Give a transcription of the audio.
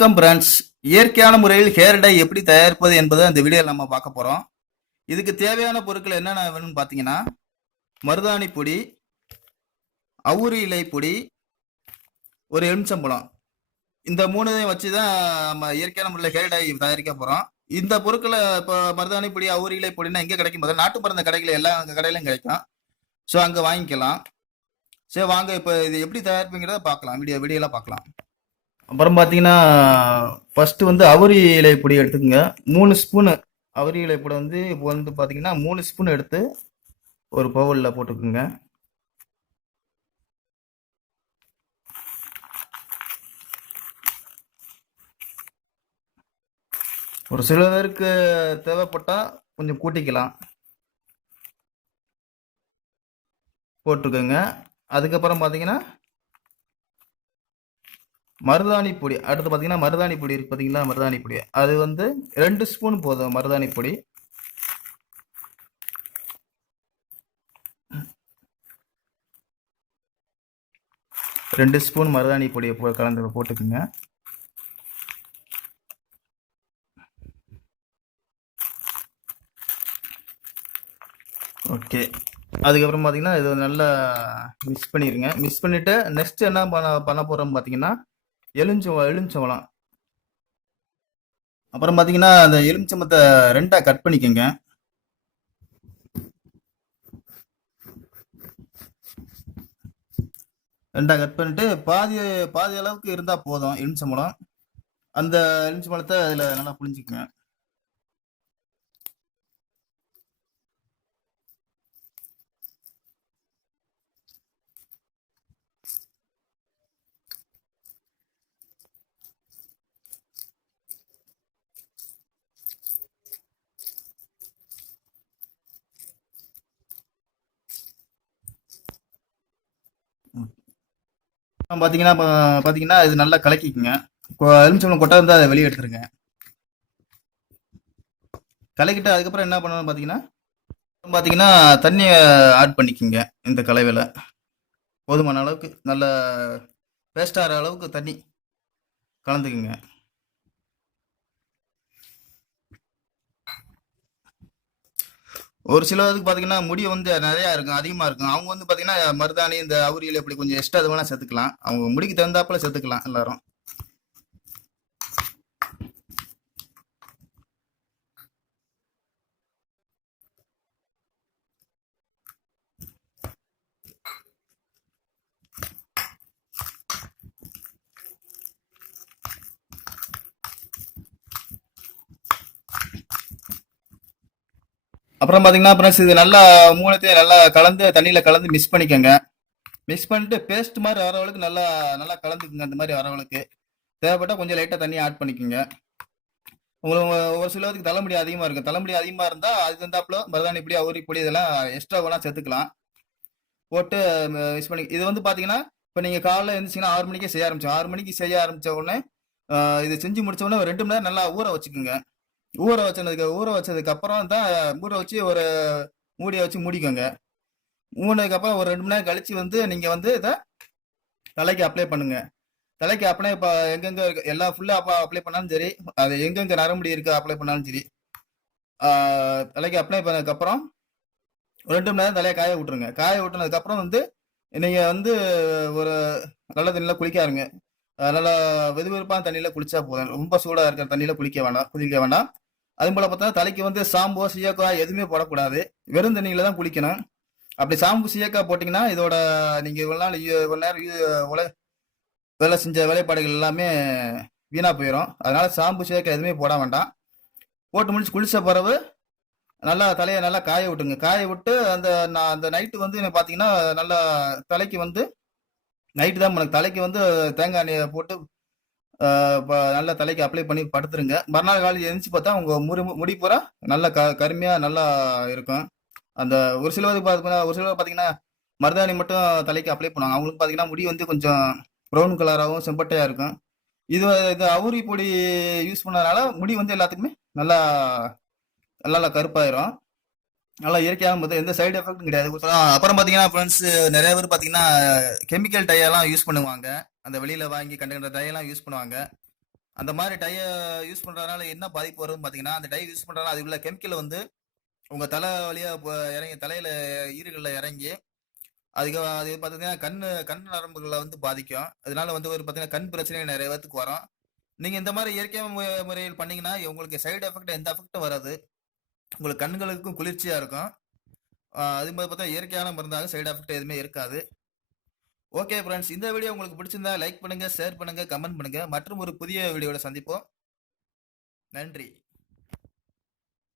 வணக்கம் பிரான்ஸ் இயற்கையான முறையில் ஹேர் டை எப்படி தயாரிப்பது என்பதை அந்த வீடியோவில் நம்ம பார்க்க போகிறோம் இதுக்கு தேவையான பொருட்கள் என்னென்ன வேணும்னு பார்த்தீங்கன்னா மருதாணி பொடி அவுரி இலை பொடி ஒரு எலுமிச்சம்பழம். இந்த மூணுதையும் வச்சு தான் நம்ம இயற்கையான முறையில் ஹேர் டை தயாரிக்க போகிறோம் இந்த பொருட்களை இப்போ மருதாணி பொடி அவுரி இலை பொடினா எங்கே கிடைக்கும்? போது நாட்டு மருந்த கடைகளில் எல்லா கடையிலும் கிடைக்கும். ஸோ அங்கே வாங்கிக்கலாம். சரி வாங்க இப்போ இது எப்படி தயாரிப்பீங்கிறத பார்க்கலாம். வீடியோ வீடியோலாம் பார்க்கலாம். அப்புறம் பார்த்தீங்கன்னா ஃபர்ஸ்ட் வந்து அவரி இலை பொடி எடுத்துக்கோங்க. மூணு ஸ்பூனு அவரி இலை பொடி வந்து இப்போ வந்து பார்த்தீங்கன்னா மூணு ஸ்பூன் எடுத்து ஒரு பவுலில் போட்டுக்குங்க. ஒரு சில பேருக்கு தேவைப்பட்டால் கொஞ்சம் கூட்டிக்கலாம். போட்டுக்கோங்க. அதுக்கப்புறம் பார்த்தீங்கன்னா மருதாணி பொடி அடுத்து பார்த்தீங்கன்னா மருதாணி பொடி இருக்கு பார்த்தீங்களா மருதாணி பொடி. அது வந்து ரெண்டு ஸ்பூன் போதும் மருதாணி பொடி. ரெண்டு ஸ்பூன் மருதாணி பொடியை போ கலந்து போட்டுக்குங்க. ஓகே. அதுக்கப்புறம் பார்த்தீங்கன்னா இது நல்லா மிக்ஸ் பண்ணிடுங்க மிக்ஸ் பண்ணிவிட்டு நெக்ஸ்ட் என்ன பண்ண பண்ண போகிறோம் பார்த்தீங்கன்னா எலுமிச்சம் எலுமிச்சம்பழம். அப்புறம் பார்த்தீங்கன்னா அந்த எலுமிச்சம்பத்தை ரெண்டாக கட் பண்ணிக்கோங்க. ரெண்டாக கட் பண்ணிட்டு பாதி பாதி அளவுக்கு இருந்தால் போதும் எலுமிச்சம்பழம். அந்த எலுமிச்சம்பழத்தை அதில் நல்லா புளிஞ்சிக்கங்க பார்த்தீங்கன்னா பார்த்தீங்கன்னா இது நல்லா கலக்கிக்குங்க. எலுமிச்சம்பழம் கொட்டை இருந்தால் அதை வெளியே எடுத்துருங்க. கலக்கிட்டு அதுக்கப்புறம் என்ன பண்ணணும் பார்த்தீங்கன்னா பார்த்தீங்கன்னா தண்ணியை ஆட் பண்ணிக்கோங்க இந்த கலவையில். போதுமான அளவுக்கு நல்ல வேஸ்ட் ஆகிற அளவுக்கு தண்ணி கலந்துக்குங்க. ஒரு சிலருக்கு பார்த்தீங்கன்னா முடி வந்து நிறையா இருக்கும் அதிகமாக இருக்கும். அவங்க வந்து பார்த்தீங்கன்னா மருதாணி இந்த அவுரியல் இப்படி கொஞ்சம் எக்ஸ்ட்ரா அது வேணால் சேர்த்துக்கலாம். அவங்க முடிக்கு தகுந்தாப்புல சேர்த்துக்கலாம் எல்லாரும். அப்புறம் பார்த்தீங்கன்னா அப்புறம் இது நல்லா மூணுத்தையும் நல்லா கலந்து தண்ணியில் கலந்து மிக்ஸ் பண்ணிக்கோங்க. மிக்ஸ் பண்ணிட்டு பேஸ்ட் மாதிரி வரவளுக்கு நல்லா நல்லா கலந்துக்குங்க அந்த மாதிரி வரவளுக்கு தேவைப்பட்டால் கொஞ்சம் லைட்டாக தண்ணி ஆட் பண்ணிக்கோங்க. உங்களுக்கு ஒரு சிலருக்கு தலைமுடி அதிகமாக இருக்கும். தலைமுடி அதிகமாக இருந்தால் அது தந்தாப்புல மருதாணி இப்படி அவுரி பொடி இதெல்லாம் எக்ஸ்ட்ரா வேணால் சேர்த்துக்கலாம். போட்டு மிக்ஸ் பண்ணி இது வந்து பார்த்தீங்கன்னா இப்போ நீங்கள் காலைல எழுந்திரிச்சிங்கன்னா ஆறு மணிக்கே செய்ய ஆரம்பிச்சோம் ஆறு மணிக்கு செய்ய ஆரம்பித்த உடனே இது செஞ்சு முடிச்ச உடனே ஒரு ரெண்டு மணி நேரம் நல்லா ஊற வச்சுக்கோங்க. ஊற வச்சதுக்கு ஊற வச்சதுக்கு அப்புறம் தான் ஊற வச்சு ஒரு மூடியை வச்சு மூடிக்கோங்க. மூடினதுக்கு அப்புறம் ஒரு ரெண்டு மணி நேரம் கழிச்சு வந்து நீங்க வந்து இதை தலைக்கு அப்ளை பண்ணுங்க. தலைக்கு அப்ளை இப்போ எங்கெங்க இருக்கு எல்லா ஃபுல்லாக அப்ளை பண்ணாலும் சரி அது எங்கெங்க நரம்புடி இருக்கு அப்ளை பண்ணாலும் சரி தலைக்கு அப்ளை பண்ணதுக்கப்புறம் ஒரு ரெண்டு மணி நேரம் தலையை காய விட்டுருங்க. காய விட்டுனதுக்கப்புறம் வந்து நீங்கள் வந்து ஒரு நல்ல தண்ணியில் குளிக்காருங்க. ஆரம்பிங்க அஹ் நல்லா வெது தண்ணியில குளிச்சா போதும். ரொம்ப சூடா இருக்கிற தண்ணியில குளிக்க வேண்டாம் குளிக்க வேண்டாம் அது போல பார்த்தா தலைக்கு வந்து சாம்போ சீயக்கா எதுவுமே போடக்கூடாது. வெறும் தண்ணியில தான் குளிக்கணும். அப்படி சாம்பு சீயக்கா போட்டிங்கன்னா இதோட நீங்கள் இவ்வளோ நாள் இவ்வளோ நேரம் உலக உல- வேலை செஞ்ச வேலைப்பாடுகள் எல்லாமே வீணாக போயிடும் அதனால சாம்பு சீயக்கா எதுவுமே போட வேண்டாம். போட்டு முடிச்சு குளிச்ச பிறகு நல்லா தலையை நல்லா காய விட்டுங்க காய விட்டு அந்த நான் அந்த நைட்டு வந்து என்ன பார்த்தீங்கன்னா நல்லா தலைக்கு வந்து நைட்டு தான் உனக்கு தலைக்கு வந்து தேங்காய் எண்ணெயை போட்டு ப- நல்லா தலைக்கு அப்ளை பண்ணி படுத்துருங்க. மறுநாள் காலையில் எழுந்துச்சு பார்த்தா உங்க முடி முடி பூரா நல்லா க கருமையா நல்லா இருக்கும். அந்த ஒரு சிலருக்கு பார்த்தீங்கன்னா ஒரு சிலர் பார்த்தீங்கன்னா மருதாணி மட்டும் தலைக்கு அப்ளை பண்ணுவாங்க. அவங்களுக்கு பார்த்தீங்கன்னா முடி வந்து கொஞ்சம் ப்ரௌன் கலராகவும் செம்பட்டையா இருக்கும். இது இது அவுரி பொடி யூஸ் பண்ணதுனால முடி வந்து எல்லாத்துக்குமே நல்லா நல்லா கருப்பாயிரும். நல்லா இயற்கையாக போது எந்த சைடு எஃபெக்ட்டும் கிடையாது. அப்புறம் பார்த்தீங்கன்னா ஃப்ரெண்ட்ஸ் நிறைய பேர் பார்த்தீங்கன்னா கெமிக்கல் டையெல்லாம் யூஸ் பண்ணுவாங்க. அந்த வெளியில் வாங்கி கண்ட கண்ட டையெல்லாம் யூஸ் பண்ணுவாங்க. அந்த மாதிரி டயை யூஸ் பண்ணுறதுனால என்ன பாதிப்பு வரும்னு பார்த்தீங்கன்னா அந்த டை யூஸ் பண்ணுறதுனால அது உள்ள கெமிக்கல் வந்து உங்கள் தலை வழியாக இப்போ இறங்கி தலையில் ஈறுகளில் இறங்கி அதுக்கு அது பார்த்தீங்கன்னா கண் கண் நரம்புகளை வந்து பாதிக்கும். அதனால வந்து ஒரு பார்த்தீங்கன்னா கண் பிரச்சனை நிறைய பேத்துக்கு வரும். நீங்கள் இந்த மாதிரி இயற்கை முறையில் பண்ணீங்கன்னா உங்களுக்கு சைடு எஃபெக்ட் எந்த எஃபெக்டும் வராது. உங்களுக்கு கண்களுக்கும் குளிர்ச்சியாக இருக்கும். அது மாதிரி பார்த்தா இயற்கையான மருந்தாக சைடு எஃபெக்ட் எதுவுமே இருக்காது. ஓகே ஃப்ரெண்ட்ஸ் இந்த வீடியோ உங்களுக்கு பிடிச்சிருந்தா லைக் பண்ணுங்கள் ஷேர் பண்ணுங்கள் கமெண்ட் பண்ணுங்கள் மற்றும் ஒரு புதிய வீடியோவில் சந்திப்போம். நன்றி.